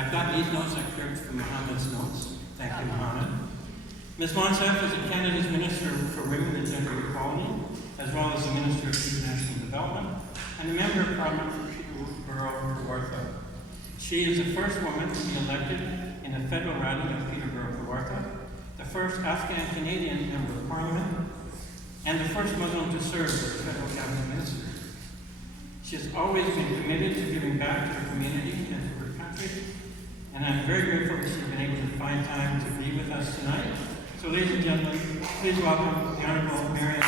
I've got these notes I cribbed from Mohammed's notes. Thank you, Mohammed. Ms. Monsef is Canada's Minister for Women and Gender Equality, as well as the Minister of International Development, and a Member of Parliament for Peterborough, Kawartha. She is the first woman to be elected in the federal riding of Peterborough, Kawartha, the first Afghan-Canadian Member of Parliament, and the first Muslim to serve as the federal cabinet minister. She has always been committed to giving back to her community and to her country, and I'm very grateful that she's been able to find time to be with us tonight. So, ladies and gentlemen, please welcome the Honourable Maryam.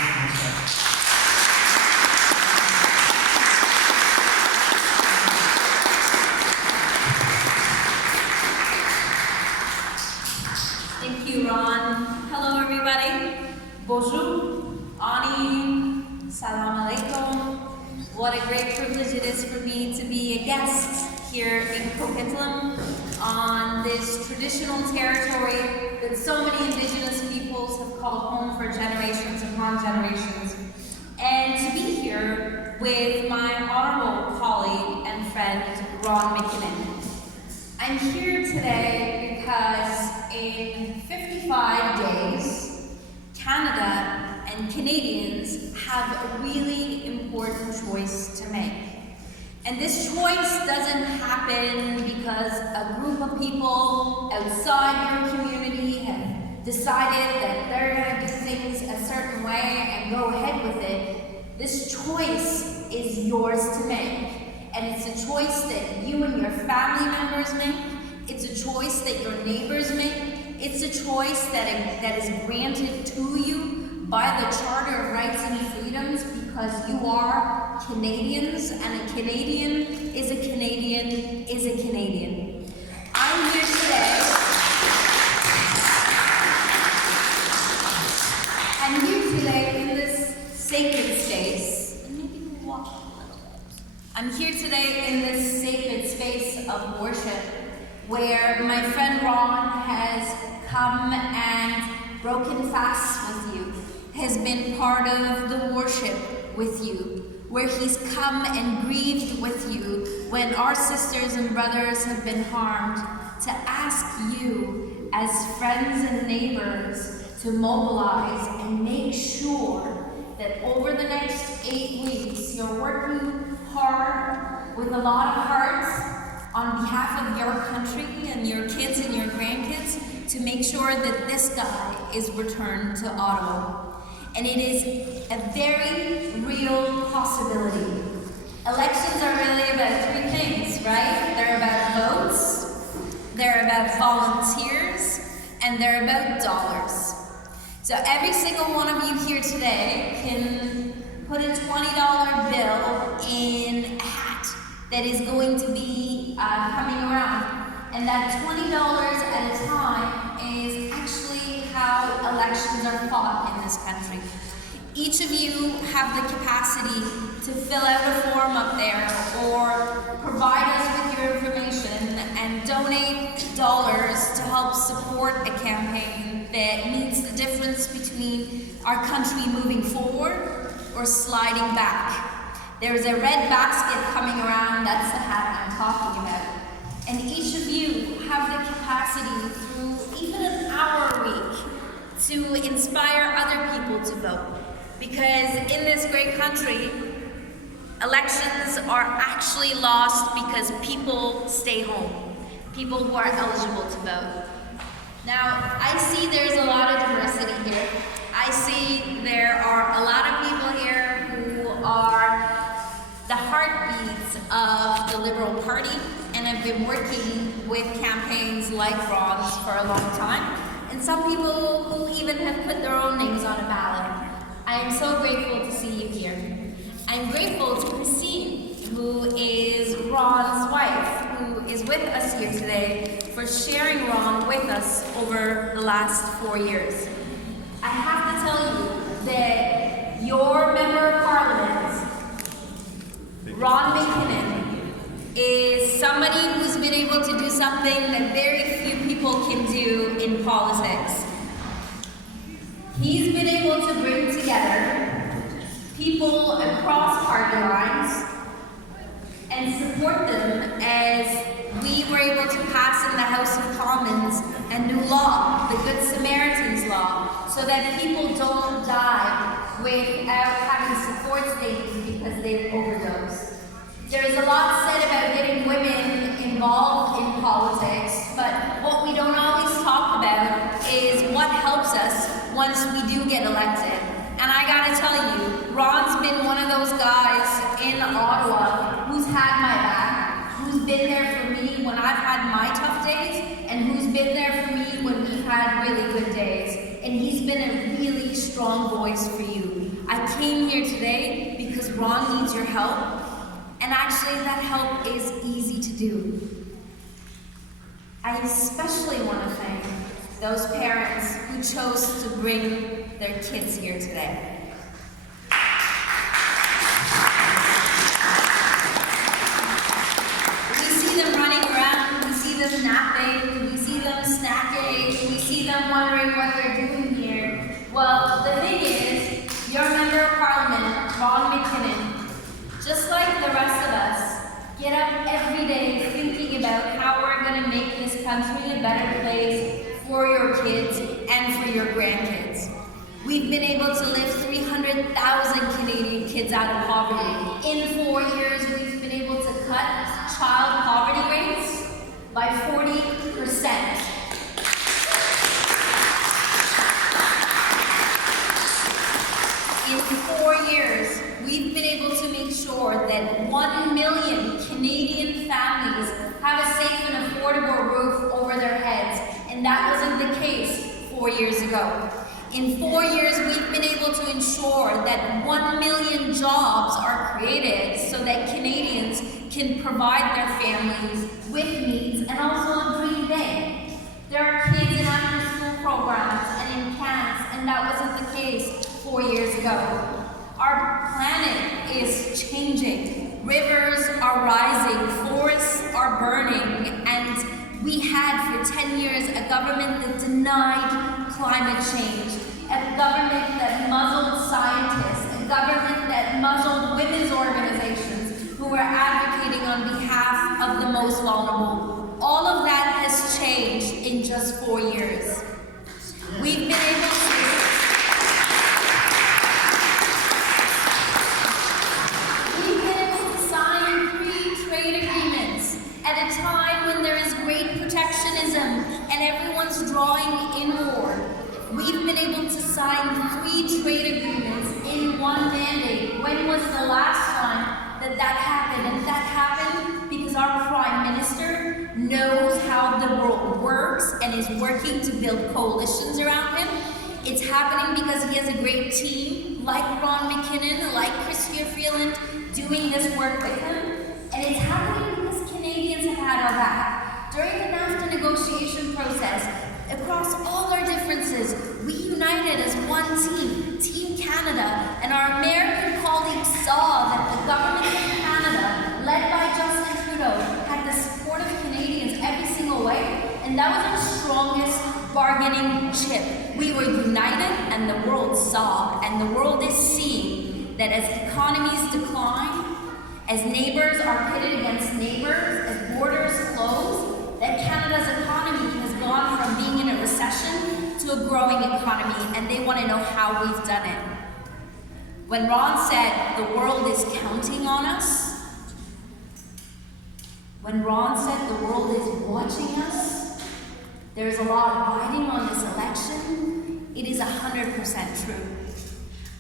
Thank you, Ron. Hello, everybody. Bonjour, Ani, Salam Alaikum. What a great privilege it is for me to be a guest here in Coquitlam on this traditional territory that so many Indigenous peoples have called home for generations upon generations. And to be here with my honorable colleague and friend, Ron McKinnon. I'm here today because in 55 days, Canada and Canadians have a really important choice to make. And this choice doesn't happen because a group of people outside your community have decided that they're going to do things a certain way and go ahead with it. This choice is yours to make. And it's a choice that you and your family members make. It's a choice that your neighbors make. It's a choice that is granted to you by the Charter of Rights and Freedoms because you are Canadians, and a Canadian is a Canadian is a Canadian. I'm here today. I'm here today in this sacred space. And maybe we'll walk a little bit. I'm here today in this sacred space of worship where my friend Ron has come and broken fast with you, has been part of the worship with you, where he's come and grieved with you when our sisters and brothers have been harmed, to ask you as friends and neighbors to mobilize and make sure that over the next 8 weeks you're working hard with a lot of heart on behalf of your country and your kids and your grandkids to make sure that this guy is returned to Ottawa. And it is a very real possibility. Elections are really about 3 things, right? They're about votes, they're about volunteers, and they're about dollars. So every single one of you here today can put a $20 bill in a hat that is going to be coming around. And that $20 at a time is actually how elections are fought in this country. Each of you have the capacity to fill out a form up there or provide us with your information and donate dollars to help support a campaign that means the difference between our country moving forward or sliding back. There's a red basket coming around, that's the hat I'm talking about. And each of you have the capacity through even an hour a week to inspire other people to vote. Because in this great country, elections are actually lost because people stay home, people who are eligible to vote. Now, I see there's a lot of diversity here. I see there are a lot of people here who are the heartbeats of the Liberal Party and have been working with campaigns like Ron's for a long time, and some people who even have put their own names on a ballot. I am so grateful to see you here. I'm grateful to Christine, who is Ron's wife, who is with us here today, for sharing Ron with us over the last 4 years. I have to tell you that your Member of Parliament, Ron McKinnon, is somebody who's been able to do something that very few people can do in politics. He's been able to bring together people across party lines and support them as we we were able to pass in the House of Commons a new law, the Good Samaritan's Law, so that people don't die without having support stations because they've overdosed. There's a lot said about getting women involved in politics, but what we don't always talk about is what helps us once we do get elected. And I gotta tell you, Ron's been one of those guys in Ottawa who's had my back, who's been there for me when I've had my tough days, and who's been there for me when we've had really good days. And he's been a really strong voice for you. I came here today because Ron needs your help, and actually that help is easy to do. I especially want to thank those parents who chose to bring their kids here today. We see them running around, we see them napping, we see them snacking, we see them wondering what they're doing here. Well, the thing is, your Member of Parliament, Ron McKinnon, just like the rest of us, get up every day thinking about how we're going to make this country a better place for your kids and for your grandkids. We've been able to lift 300,000 Canadian kids out of poverty. In 4 years, we've been able to cut child poverty rates by 40%. In 4 years, we've been able to make sure that 1 million Canadian families have a safe and affordable roof over their heads, and that wasn't the case 4 years ago. In 4 years, we've been able to ensure that 1 million jobs are created so that Canadians can provide their families with needs and also a dream day. There are kids in after-school programs and in camps, and that wasn't the case 4 years ago. Our planet is changing. Rivers are rising, forests are burning, and we had for 10 years a government that denied climate change, a government that muzzled scientists, a government that muzzled women's organizations who were advocating on behalf of the most vulnerable. All of that has changed in just 4 years. We've been able to sign free trade agreements at a time when there is great protectionism and everyone's drawing inward. We've been able to sign free trade agreements in one mandate. When was the last time that that happened? And that happened because our Prime Minister knows how the world works and is working to build coalitions around him. It's happening because he has a great team, like Ron McKinnon, like Chrystia Freeland, doing this work with him. And it's happening because Canadians have had our back. During the NAFTA negotiation process, across all our differences, we united as one team, Team Canada, and our American colleagues saw that the government of Canada, led by Justin Trudeau, had the support of Canadians every single way, and that was our strongest bargaining chip. We were united, and the world saw, and the world is seeing that as economies decline, as neighbors are pitted against neighbors, as borders close, that Canada's economy has gone from being in a recession to a growing economy, and they want to know how we've done it. When Ron said the world is counting on us, when Ron said the world is watching us, there's a lot riding on this election, it is 100% true.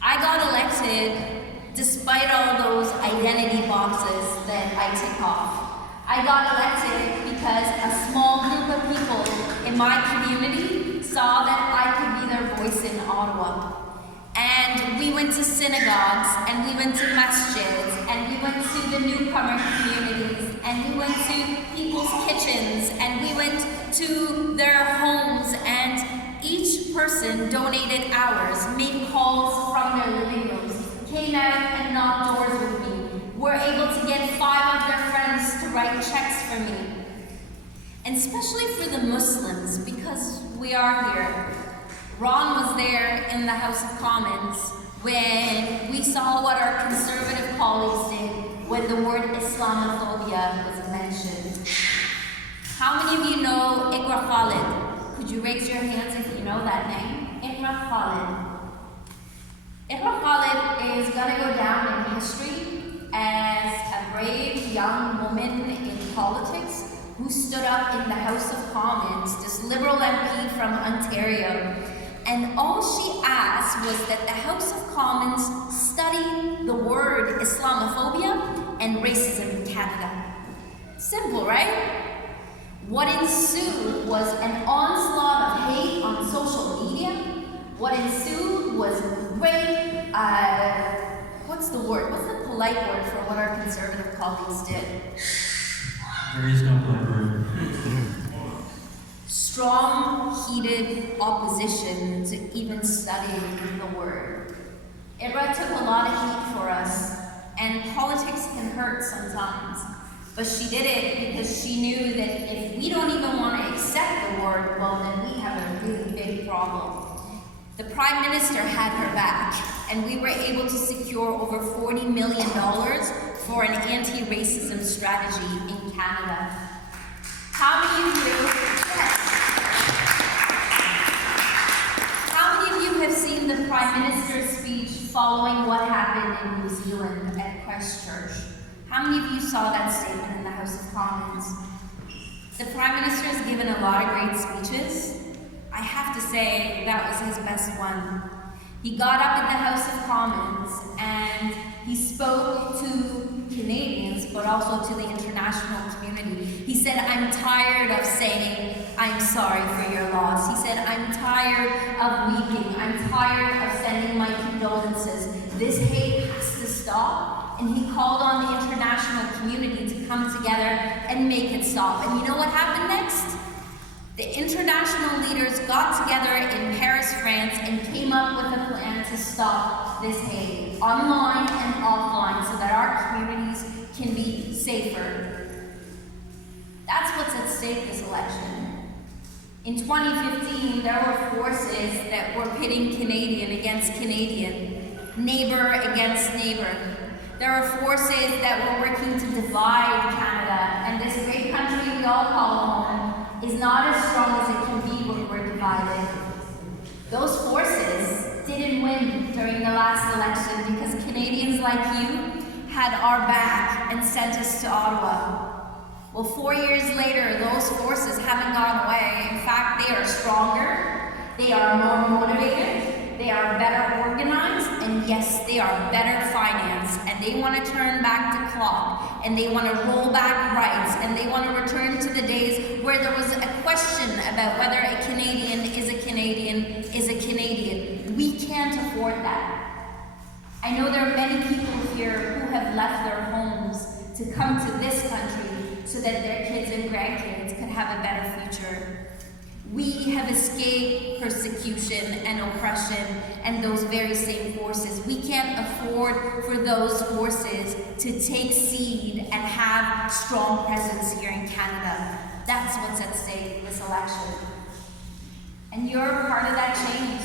I got elected despite all those identity boxes that I tick off. I got elected because a small group of people in my community saw that I could be their voice in Ottawa. And we went to synagogues, and we went to masjids, and we went to the newcomer communities, and we went to people's kitchens, and we went to their homes, and each person donated hours, made calls from their living rooms, came out and knocked doors with me, were able to get 5 of their friends to write checks for me. And especially for the Muslims, because we are here. Ron was there in the House of Commons when we saw what our conservative colleagues did when the word Islamophobia was mentioned. How many of you know Iqra Khalid? Could you raise your hands if you know that name? Iqra Khalid. Iqra Khalid is going to go down in history as a brave young woman in politics who stood up in the House of Commons, this Liberal MP from Ontario, and all she asked was that the House of Commons study the word Islamophobia and racism in Canada. Simple, right? What ensued was an onslaught of hate on social media. What ensued was great, what's the word? What's the polite word for what our conservative colleagues did? There is no polite word. Strong, heated opposition to even studying the word. Iqra took a lot of heat for us, and politics can hurt sometimes. But she did it because she knew that if we don't even want to accept the word, well, then we have a really big problem. The Prime Minister had her back, and we were able to secure over $40 million for an anti-racism strategy in Canada. How many of you have seen the Prime Minister's speech following what happened in New Zealand at Christchurch? How many of you saw that statement in the House of Commons? The Prime Minister has given a lot of great speeches. I have to say that was his best one. He got up in the House of Commons and he spoke to Canadians, but also to the international community. He said, I'm tired of saying, I'm sorry for your loss. He said, I'm tired of weeping. I'm tired of sending my condolences. This hate has to stop. And he called on the international community to come together and make it stop. And you know what happened next? The international leaders got together in Paris, France, and came up with a plan to stop this hate, online and offline, so that our communities can be safer. That's what's at stake this election. In 2015, there were forces that were pitting Canadian against Canadian, neighbor against neighbor. There are forces that were working to divide Canada, and this great country we all call home is not as strong as it can be when we're divided. Those forces didn't win during the last election because Canadians like you had our back and sent us to Ottawa. Well, 4 years later, those forces haven't gone away. In fact, they are stronger, they are more motivated, they are better organized, and yes, they are better financed, and they want to turn back the clock, and they want to roll back rights, and they want to return to the days where there was a question about whether a Canadian is a Canadian is a Canadian. We can't afford that. I know there are many people here who have left their homes to come to this country so that their kids and grandkids could have a better future. We have escaped persecution and oppression and those very same forces. We can't afford for those forces to take seed and have strong presence here in Canada. That's what's at stake this election. And you're part of that change.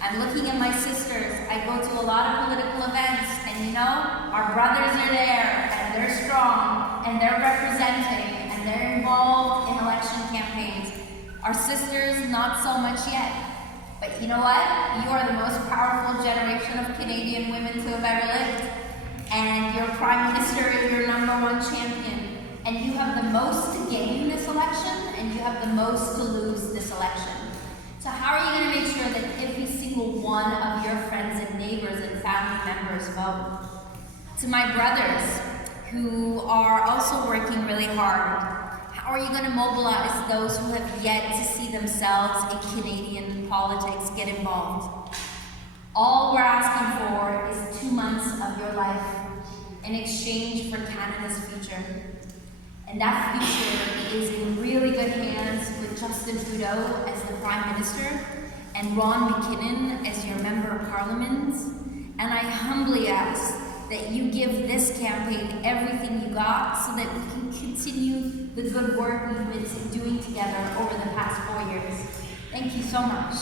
I'm looking at my sisters. I go to a lot of political events, and you know, our brothers are there, and they're strong, and they're representing, and they're involved in election campaigns. Our sisters, not so much yet. But you know what? You are the most powerful generation of Canadian women to have ever lived. And your Prime Minister is your #1 champion. And you have the most to gain this election, and you have the most to lose this election. So how are you going to make sure that every single one of your friends and neighbors and family members vote? To my brothers, who are also working really hard, how are you going to mobilize those who have yet to see themselves in Canadian politics get involved? All we're asking for is 2 months of your life in exchange for Canada's future. And that future is in really good hands with Justin Trudeau as the Prime Minister and Ron McKinnon as your Member of Parliament. And I humbly ask that you give this campaign everything you got so that we can continue the good work we've been doing together over the past 4 years. Thank you so much.